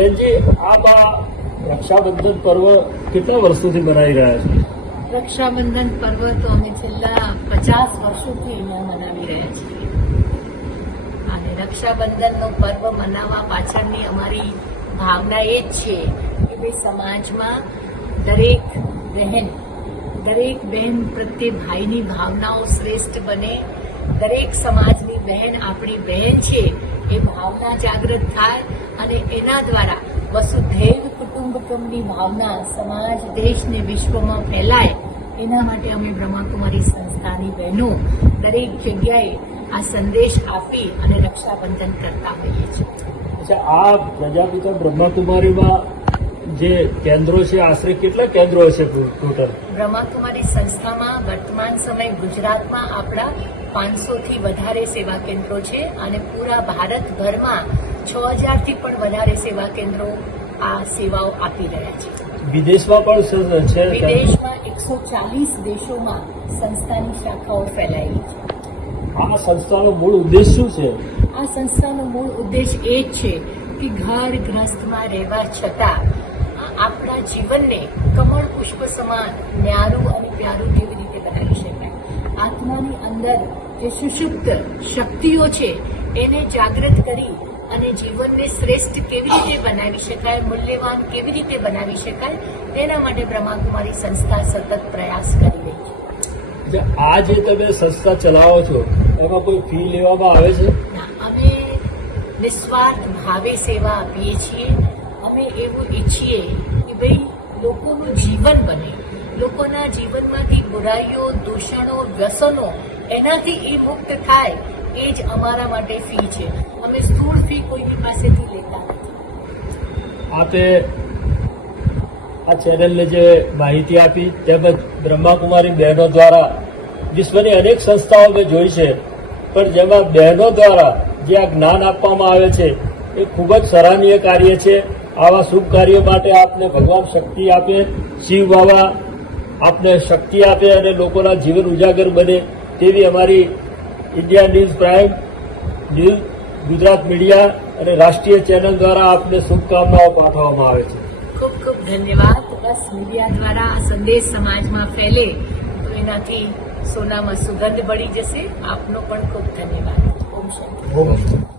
બેનજી, આપ આ રક્ષાબંધન પર્વ કેટલા વર્ષોથી મનાવી રહ્યા છો? રક્ષાબંધન પર્વ તો અમે છેલ્લા 50 વર્ષોથી અહીંયા મનાવી રહ્યા છીએ. અને રક્ષાબંધનનો પર્વ મનાવવા પાછળની અમારી ભાવના એ જ છે કે ભાઈ સમાજમાં દરેક બહેન પ્રત્યે ભાઈની ભાવનાઓ શ્રેષ્ઠ બને. દરેક સમાજની બહેન આપણી બહેન છે એ ભાવના જાગૃત થાય અને એના દ્વારા વસુધૈવ કુટુંબકમની ભાવના સમાજ, દેશ ને વિશ્વમાં ફેલાય. એના માટે અમે બ્રહ્માકુમારી સંસ્થાની બહેનો દરેક જગ્યાએ આ સંદેશ આપી અને રક્ષાબંધન કરતા હોઈએ છીએ. અચ્છા, આ પ્રજાપિતા બ્રહ્માકુમારીમાં જે કેન્દ્રો છે, આશરે કેટલા કેન્દ્રો હશે ટોટલ? બ્રહ્માકુમારી સંસ્થામાં વર્તમાન સમય ગુજરાતમાં આપણા 500 થી વધારે સેવા કેન્દ્રો છે અને પૂરા ભારતભરમાં 6000 થી પણ વધારે સેવા કેન્દ્રો આ સેવાઓ આપી રહ્યા છે. વિદેશમાં પણ છે? વિદેશમાં 140 દેશોમાં સંસ્થાની શાખાઓ ફેલાયેલી છે. આ સંસ્થાનો મૂળ ઉદ્દેશ શું છે? આ સંસ્થાનો મૂળ ઉદ્દેશ એ જ છે કે ઘર ગ્રસ્તમાં રહેવા છતાં આપણા જીવનને કમળ પુષ્પ સમાન ન્યારું અને પ્યારું કેવી રીતે બનાવી શકાય. આત્માની અંદર જે સુષુપ્ત શક્તિઓ છે એને જાગૃત કરી અને જીવનને શ્રેષ્ઠ કેવી રીતે બનાવી શકાય, મૂલ્યવાન કેવી રીતે બનાવી શકાય, તેના માટે બ્રહ્માકુમારી સંસ્થા સતત પ્રયાસ કરી રહી છે. આ જે તમે સંસ્થા ચલાવો છો એમાં કોઈ ફી લેવામાં આવે છે? અમે નિસ્વાર્થ ભાવે સેવા આપીએ છીએ. અમે એવું ઈચ્છીએ કે ભાઈ લોકોનું જીવન બને, લોકોના જીવનમાંથી બુરાઈઓ, દૂષણો, વ્યસનો એનાથી એ મુક્ત થાય. એ જ અમારા માટે ફી છે. અમે સ્થૂળ ફી કોઈની પાસેથી લેતા નથી. આપે આ ચેનલને જે માહિતી આપી તેમજ બ્રહ્માકુમારી બહેનો દ્વારા વિશ્વની અનેક સંસ્થાઓ મેં જોઈ છે, પણ જેમાં બહેનો દ્વારા જે આ જ્ઞાન આપવામાં આવે છે એ ખૂબ જ સરાહનીય કાર્ય છે. આવા શુભ કાર્ય માટે આપને ભગવાન શક્તિ આપે, શિવ બાબા આપને શક્તિ આપે અને લોકોના જીવન ઉજાગર બને તેવી અમારી India news prime, news Gujarat media અને રાષ્ટ્રીય ચેનલ દ્વારા આપને શુભકામનાઓ પાઠવવામાં આવે છે. ખૂબ ખૂબ ધન્યવાદ. બસ મીડિયા દ્વારા આ સંદેશ સમાજમાં ફેલે તો એનાથી સોનામાં સુગંધ બળી જશે. આપનો પણ ખૂબ ધન્યવાદ. ઓમ શાંતિ.